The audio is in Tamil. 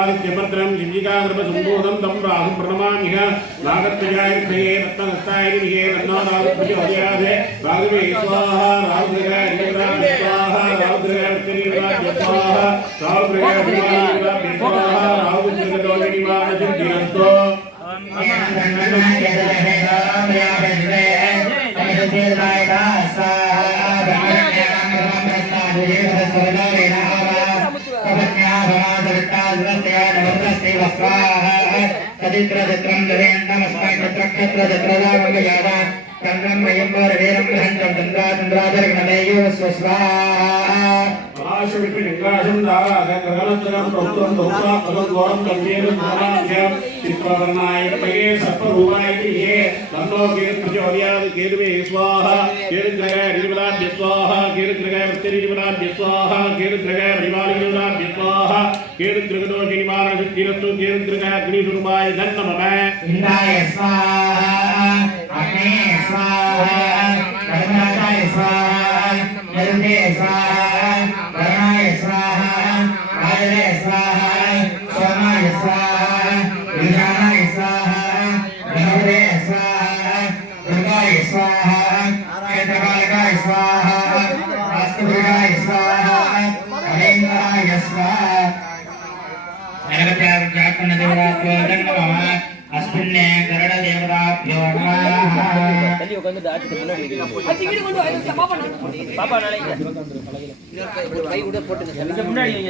महावीर्यं रुद्रादित्यभद्रं शिञ्जिकागर्भसम्भूतं तं राहुं प्रणमाम्यः नागत्वजाय विद्महे रत्नहस्ताय विहे तन्नोदावद्भुजोदयादे राघवे स्वाहा राहुग्रहाय निवेदाय स्वाहा राहुग्रहाय निवेदाय स्वाहा राहुग्रहाय निवेदाय स्वाहा राहुग्रहाय स्वाहा सदित्रदत्रं दरेन्नमस्मै तत्रक्षत्रदत्रदावगयादा चन्द्रं वयं वरवीरं गृहन्तं चन्द्रा चन्द्रादर्गणमेयो स्वस्वाहा ஆஷுவிங்காஷம் தாராக ககலத்தரம் ரொத்தம் தொத்தா பலந்தோரம் தண்ணீரும் தாராந்தியம் சித்ரவர்ணாயப்பையே சர்ப்பரூபாயியே தன்னோ கீர்த்திஜோதியாது கீர்வே ஸ்வாஹா கீர்த்திரக வடிவாளிமலாபிய ஸ்வாஹா கேது கிரகதோ ஜினிமான சித்திரத்து கேது கிரக அக்னிசுருமாய தன்னமம. இந்தாய ஸ்வாஹா அக்னே ஸ்வாஹா கருணாதாய ஸ்வாஹா நிருந்தே ஸ்வாஹா வருணாய ஸ்வாஹா ஆயரே ஸ்வாஹா சோமாய ஸ்வாஹா விஜானாய ஸ்வாஹா வினோதே ஸ்வாஹா துர்காய ஸ்வாஹா கேதகாலகாய ஸ்வாஹா வாஸ்துபிருகாய ஸ்வாஹா கலேந்திராய ஸ்வாஹா. జగత్యాగ చాకున్న దేవతాభ్యో నమః అస్మిన్నే గరుడ దేవతాభ్యో నమః ಅಲ್ಲಿ ಹೋಗಂಗೆ ದಾಟಿ ಮುನ್ನಡಿ ಅಚ್ಚಿಗಿಡಿ ಕೊಂಡು ಐದು ಸಮಾಪನ ಪಾಪ ನಾಳೆ ಕೈ ಉಡ போட்டுங்க ಮುನ್ನಡಿ